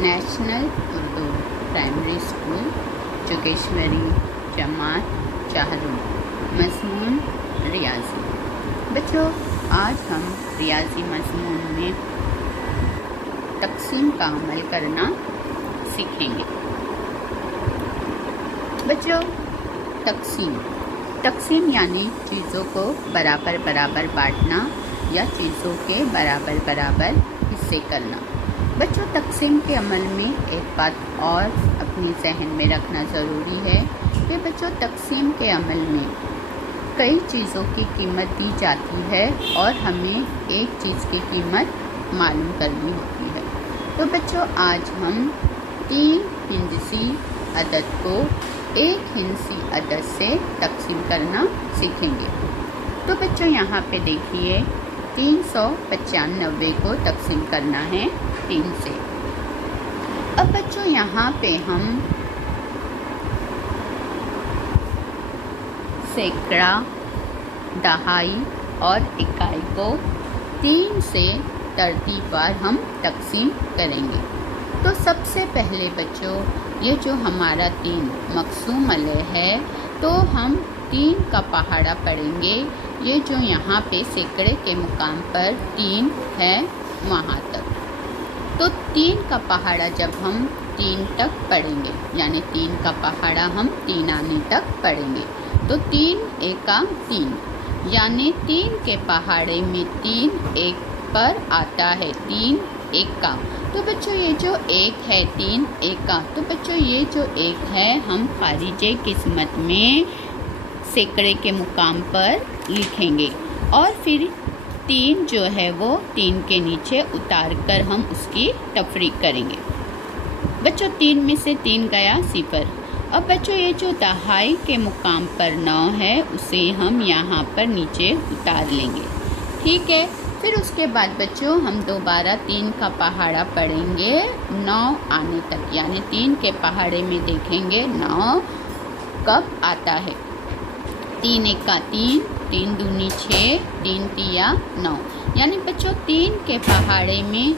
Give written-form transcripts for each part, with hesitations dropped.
National Urdu primary school Jogeshwari जमात चाहरुम। मज़मून रियाज़ी। बच्चों, आज हम रियाज़ी मज़मून में तक़सीम का अमल करना सीखेंगे। बच्चों, तक़सीम यानी चीज़ों को बराबर बराबर बांटना या चीज़ों के बराबर बराबर हिस्से करना। बच्चों, तक़सीम के अमल में एक बात और अपनी जहन में रखना ज़रूरी है कि बच्चों, तक़सीम के अमल में कई चीज़ों की कीमत दी जाती है और हमें एक चीज़ की कीमत मालूम करनी होती है। तो बच्चों, आज हम 3 हिंदसी अदद को एक हिंदसी अदद से तक़सीम करना सीखेंगे। तो बच्चों, यहाँ पे देखिए 395 को तक़सीम करना है 3 से। अब बच्चों, यहाँ पे हम सैकड़ा, दहाई और इकाई को 3 से तरतीबवार हम तक़सीम करेंगे। तो सबसे पहले बच्चों, ये जो हमारा 3 मक़सूम अलैह है, तो हम 3 का पहाड़ा पढ़ेंगे। ये जो यहाँ पे सैकड़े के मुकाम पर 3 है वहाँ तक। तो 3 का पहाड़ा जब हम 3 तक पढ़ेंगे, यानी 3 का पहाड़ा हम 3 आने तक पढ़ेंगे, तो 3 एका 3, यानी 3 के पहाड़े में 3 एक पर आता है 3 एका। तो बच्चों, ये जो 1 है 3 एका, तो बच्चों ये जो 1 है हम खारिजे किस्मत में सैकड़े के मुकाम पर लिखेंगे और फिर 3 जो है वो 3 के नीचे उतार कर हम उसकी तफरीक करेंगे। बच्चों, 3 में से 3 गया 0। अब बच्चों, ये जो दहाई के मुकाम पर 9 है उसे हम यहाँ पर नीचे उतार लेंगे। ठीक है। फिर उसके बाद बच्चों हम दोबारा 3 का पहाड़ा पढ़ेंगे 9 आने तक, यानी 3 के पहाड़े में देखेंगे 9 कब आता है। 3 एका 3, 3 दूनी 6, 3 तिया 9, यानी बच्चों 3 के पहाड़े में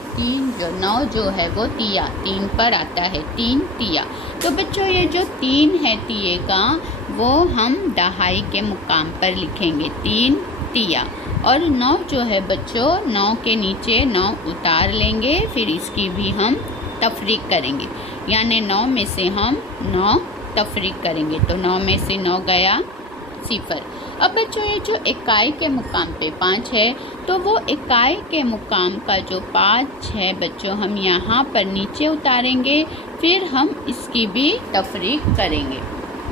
9 जो है वो तिया 3 पर आता है 3 तिया। तो बच्चों, ये जो 3 है तिये का वो हम दहाई के मुकाम पर लिखेंगे 3 तिया, और 9 जो है बच्चों 9 के नीचे 9 उतार लेंगे, फिर इसकी भी हम तफरीक करेंगे, यानी 9 में से हम 9 तफरीक करेंगे। तो 9 में से 9 गया 0। अब बच्चों, ये जो इकाई के मुकाम पे 5 है, तो वो इकाई के मुकाम का जो 5 है बच्चों हम यहाँ पर नीचे उतारेंगे, फिर हम इसकी भी तफरीक करेंगे।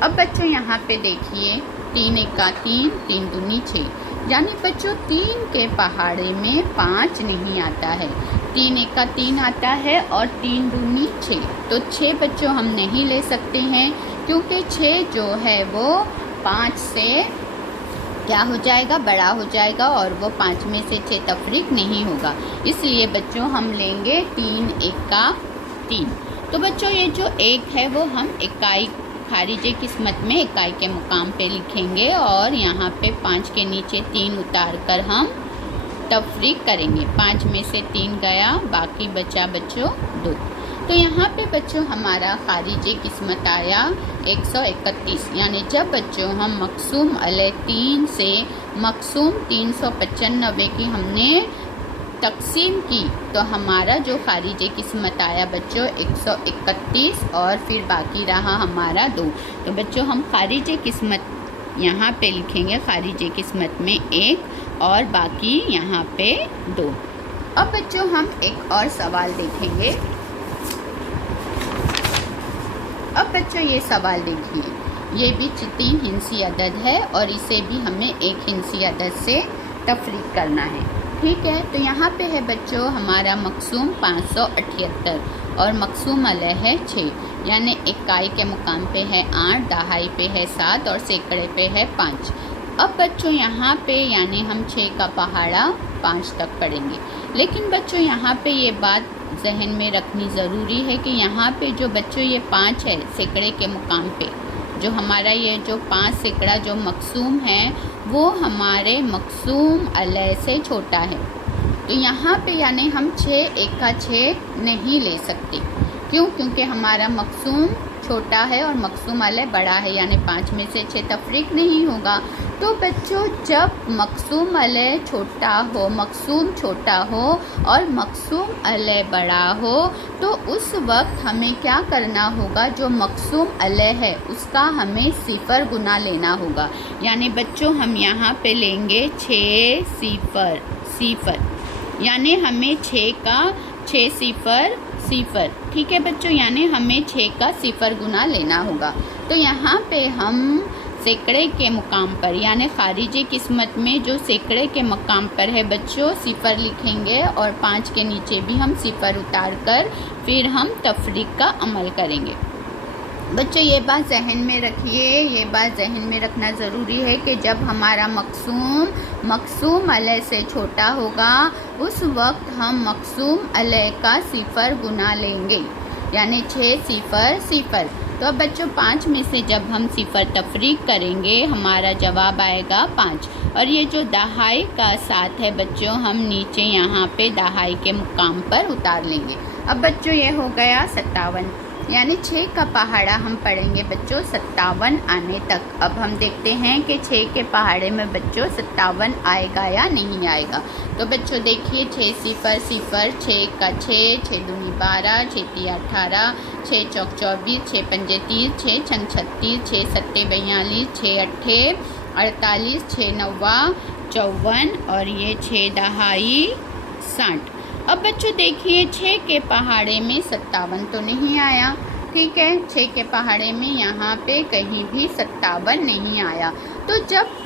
अब बच्चों, यहाँ पे देखिए 3 एका 3, 3 दूनी 6, यानी बच्चों 3 के पहाड़े में 5 नहीं आता है, 3 एका 3 आता है और 3 दूनी 6। तो 6 बच्चों हम नहीं ले सकते हैं, क्योंकि 6 जो है वो 5 से क्या हो जाएगा, बड़ा हो जाएगा और वो 5 में से 6 तफरीक नहीं होगा। इसलिए बच्चों हम लेंगे 3 एका 3। तो बच्चों, ये जो 1 है वो हम इकाई खारिजे किस्मत में इकाई के मुकाम पे लिखेंगे और यहाँ पे 5 के नीचे 3 उतार कर हम तफरीक करेंगे। 5 में से 3 गया, बाकी बचा बच्चों 2। तो यहाँ पे बच्चों हमारा खारिजे किस्मत आया 131, यानी जब बच्चों हम मक़सूम अलैह 3 से मक़सूम 395 की हमने तक़सीम की, तो हमारा जो खारिजे किस्मत आया बच्चों 131 और फिर बाकी रहा हमारा 2। तो बच्चों हम खारिजे किस्मत यहाँ पे लिखेंगे, खारिजे किस्मत में 1 और बाकी यहाँ पे 2। अब बच्चों हम एक और सवाल देखेंगे। अब बच्चों ये सवाल देखिए, ये भी 3 हिंसी अदद है और इसे भी हमें एक हिंसी अदद से तफरीक करना है। ठीक है। तो यहाँ पे है बच्चों हमारा मक़सूम 578 और मक़सूम अलैह है 6, यानी इकाई के मुकाम पे है 8, दहाई पे है 7 और सैकड़े पे है 5। अब बच्चों यहाँ पे यानी हम 6 का पहाड़ा 5 तक पढ़ेंगे, लेकिन बच्चों यहाँ पे ये बात जहन में रखनी ज़रूरी है कि यहाँ पे जो बच्चों ये 5 है सैकड़े के मुकाम पे, जो हमारा ये जो 5 सैकड़ा जो मक़सूम है वो हमारे मक़सूम अलैह से छोटा है। तो यहाँ पे यानी हम 6 एका 6 नहीं ले सकते, क्यों? क्योंकि हमारा मकसूम छोटा है और मकसूम अलय बड़ा है, यानी 5 में से 6 तफरीक नहीं होगा। तो बच्चों जब मकसूम अलय छोटा हो, मकसूम छोटा हो और मकसूम अलय बड़ा हो, तो उस वक्त हमें क्या करना होगा? जो मकसूम अलय है उसका हमें सिफर गुना लेना होगा। यानी बच्चों हम यहाँ पे लेंगे 6 सिफर, यानी हमें 6 का 6 सिफर, ठीक है बच्चों, यानी हमें 6 का सिफर गुना लेना होगा। तो यहाँ पे हम सैकड़े के मुकाम पर, यानी खारिजी किस्मत में जो सैकड़े के मुकाम पर है बच्चों, सिफर लिखेंगे और 5 के नीचे भी हम सिफर उतार कर फिर हम तफरीक का अमल करेंगे। बच्चों ये बात जहन में रखिए, ये बात जहन में रखना ज़रूरी है कि जब हमारा मकसूम अलय से छोटा होगा उस वक्त हम मकसूम अलय का सिफर गुना लेंगे, यानी 6 सिफर। तो अब बच्चों 5 में से जब हम सिफर तफरीक करेंगे हमारा जवाब आएगा 5। और ये जो दहाई का 7 है बच्चों, हम नीचे यहाँ पे दहाई के मुकाम पर उतार लेंगे। अब बच्चों ये हो गया 57, यानी 6 का पहाड़ा हम पढ़ेंगे बच्चों 57 आने तक। अब हम देखते हैं कि 6 के पहाड़े में बच्चों 57 आएगा या नहीं आएगा। तो बच्चों देखिए 6 सिफर, 6 का 6, 6 दूनी 12, 6 तिया 18, 6 चौक 24, 6 पंजे 30, 6 छंग 36, 6 सत्ते 42, 6 अट्ठे 48, 6 नौवा 54 और ये 6 दहाई 60। अब बच्चों देखिए 6 के पहाड़े में 57 तो नहीं आया, ठीक है, 6 के पहाड़े में यहाँ पे कहीं भी 57 नहीं आया। तो जब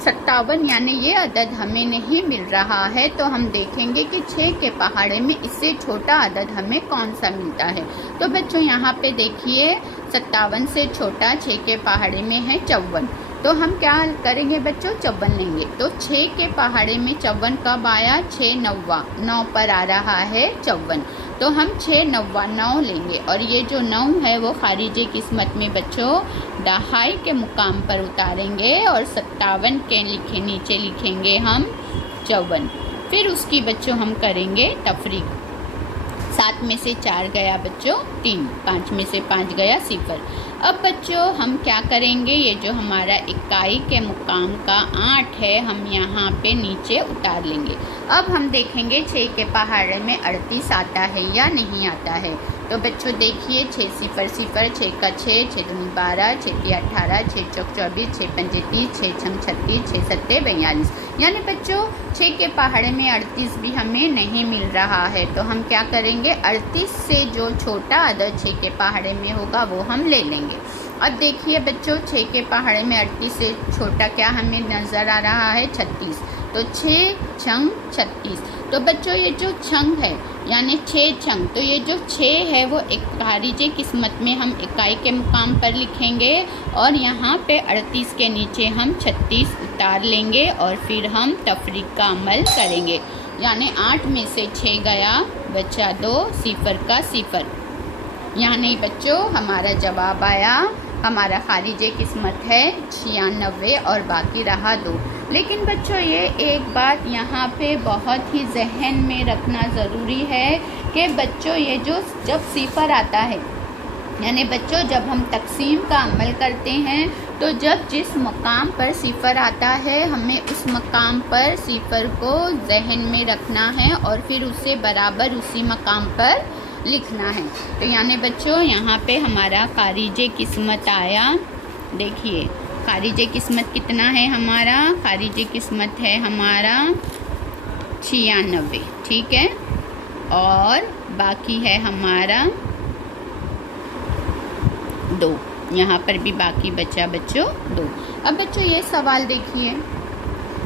57 यानी ये अदद हमें नहीं मिल रहा है तो हम देखेंगे कि 6 के पहाड़े में इससे छोटा अदद हमें कौन सा मिलता है। तो बच्चों यहाँ पे देखिए 57 से छोटा 6 के पहाड़े में है 54। तो हम क्या करेंगे बच्चों? 54 लेंगे। तो 6 के पहाड़े में 54 कब आया? 6 नौवा, 9 पर आ रहा है 54। तो हम 6 नौवा 9 लेंगे और ये जो 9 है वो खारिजी किस्मत में बच्चों दहाई के मुकाम पर उतारेंगे और 57 के नीचे लिखेंगे हम 54। फिर उसकी बच्चों हम करेंगे तफरीक। 7 में से 4 गया बच्चों 3, 5 में से 5 गया सिफर। अब बच्चों हम क्या करेंगे? ये जो हमारा इकाई के मुकाम का 8 है हम यहाँ पे नीचे उतार लेंगे। अब हम देखेंगे 6 के पहाड़े में 38 आता है या नहीं आता है। तो बच्चों देखिए 6 सिफर, 6 का 6, 6 दूनी 12, 6 तिया 18, 6 चौक 24, 6 पंजे 30, 6 छंग 36, 6 सत्ते 42। यानी बच्चों 6 के पहाड़े में 38 भी हमें नहीं मिल रहा है। तो हम क्या करेंगे? 38 से जो छोटा अदद 6 के पहाड़े में होगा वो हम ले लेंगे। अब देखिए बच्चों 6 के पहाड़े में 38 से छोटा क्या हमें नज़र आ रहा है? 36। तो 6 छंग 36। तो बच्चों ये जो छंग है यानी 6 छंग, तो ये जो 6 है वो एक खारिजी किस्मत में हम इकाई के मुकाम पर लिखेंगे और यहाँ पे 38 के नीचे हम 36 उतार लेंगे और फिर हम तफरीक का अमल करेंगे। यानी 8 में से 6 गया, बचा 2 सिफर का सिफर। यानी बच्चों हमारा जवाब आया, हमारा खारिजी किस्मत है 96 और बाकी रहा 2। लेकिन बच्चों ये एक बात यहाँ पे बहुत ही जहन में रखना ज़रूरी है कि बच्चों ये जो जब सिफर आता है यानी बच्चों जब हम तकसीम का अमल करते हैं तो जब जिस मकाम पर सिफर आता है हमें उस मकाम पर सिफर को जहन में रखना है और फिर उससे बराबर उसी मकाम पर लिखना है। तो यानी बच्चों यहाँ पे हमारा खारिजी किस्मत आया। देखिए खारिजी किस्मत कितना है हमारा? खारिजी किस्मत है हमारा 96, ठीक है, और बाकी है हमारा 2। यहाँ पर भी बाकी बचा बच्चों 2। अब बच्चों ये सवाल देखिए,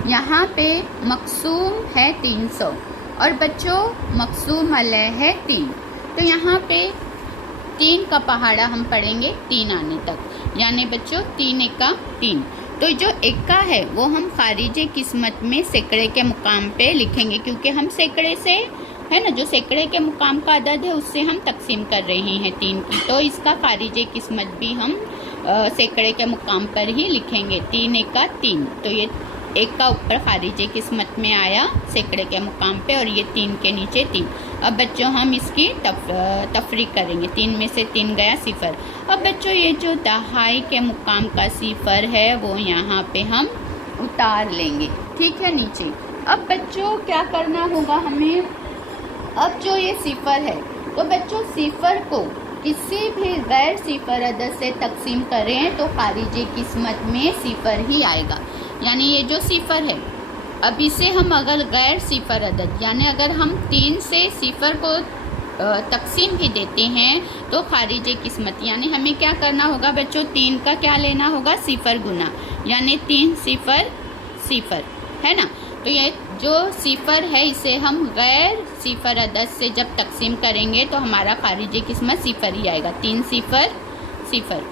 यहाँ पे मकसूम है 300 और बच्चों मकसूम अलय है 3। तो यहाँ पे 3 का पहाड़ा हम पढ़ेंगे 3 आने तक, यानी बच्चों 3 एका 3। तो जो एका है वो हम खारिजी किस्मत में सैकड़े के मुकाम पे लिखेंगे क्योंकि हम सैकड़े से है ना, जो सैकड़े के मुकाम का अदद है उससे हम तकसीम कर रहे हैं 3 की। तो इसका खारिजी किस्मत भी हम सैकड़े के मुकाम पर ही लिखेंगे 3 एका 3। तो ये एक का ऊपर खारिजे किस्मत में आया सैकड़े के मुकाम पे, और ये 3 के नीचे 3। अब बच्चों हम इसकी तफरीक करेंगे। 3 में से 3 गया 0। अब बच्चों ये जो दहाई के मुकाम का 0 है वो यहाँ पे हम उतार लेंगे, ठीक है, नीचे। अब बच्चों क्या करना होगा हमें, अब जो ये 0 है तो बच्चों 0 को किसी भी गैर 0 अदद से तकसीम करें तो खारिजे किस्मत में 0 ही आएगा। यानी ये जो 0 है, अब इसे हम अगर गैर 0 अदद यानी अगर हम 3 से 0 को तकसीम भी देते हैं तो खारिजे किस्मत, यानी हमें क्या करना होगा बच्चों, 3 का क्या लेना होगा, 0 गुना, यानी 3 0 0 है ना। तो ये जो 0 है इसे हम गैर 0 अदद से जब तकसीम करेंगे तो हमारा खारिजे किस्मत 0 ही आएगा। 3 0 0।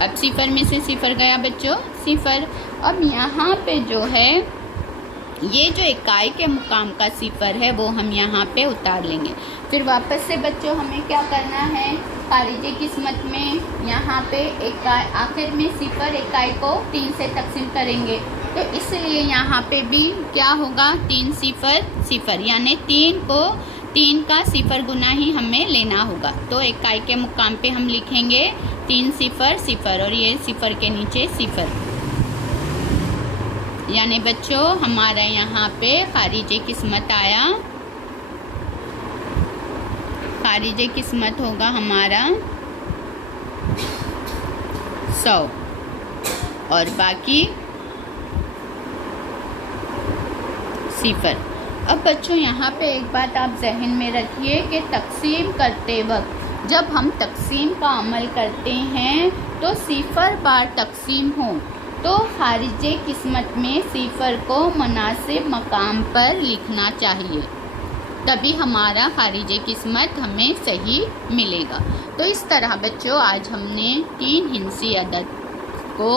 अब 0 में से 0 गया बच्चों 0। अब यहाँ पे जो है ये जो इकाई के मुकाम का 0 है वो हम यहाँ पे उतार लेंगे। फिर वापस से बच्चों हमें क्या करना है, खारिजे किस्मत में यहाँ पे इकाई आखिर में 0 इकाई को 3 से तकसीम करेंगे, तो इसलिए यहाँ पे भी क्या होगा, 3 0 0, यानी 3 को 3 का 0 गुना ही हमें लेना होगा। तो इकाई के मुकाम पे हम लिखेंगे 3 0 0 और ये 0 के नीचे 0, यानी बच्चों हमारा यहाँ पे खारिजे किस्मत आया, खारिजे किस्मत होगा हमारा 100 और बाकी 0। अब बच्चों यहाँ पे एक बात आप जहन में रखिए कि तकसीम करते वक्त जब हम तकसीम का अमल करते हैं तो 0 बार तकसीम हो तो खारिजे किस्मत में 0 को मुनासिब मकाम पर लिखना चाहिए, तभी हमारा खारिजे किस्मत हमें सही मिलेगा। तो इस तरह बच्चों आज हमने 3 हिंसी अदद को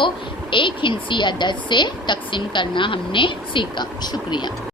1 हिंसी अदद से तकसीम करना हमने सीखा। शुक्रिया।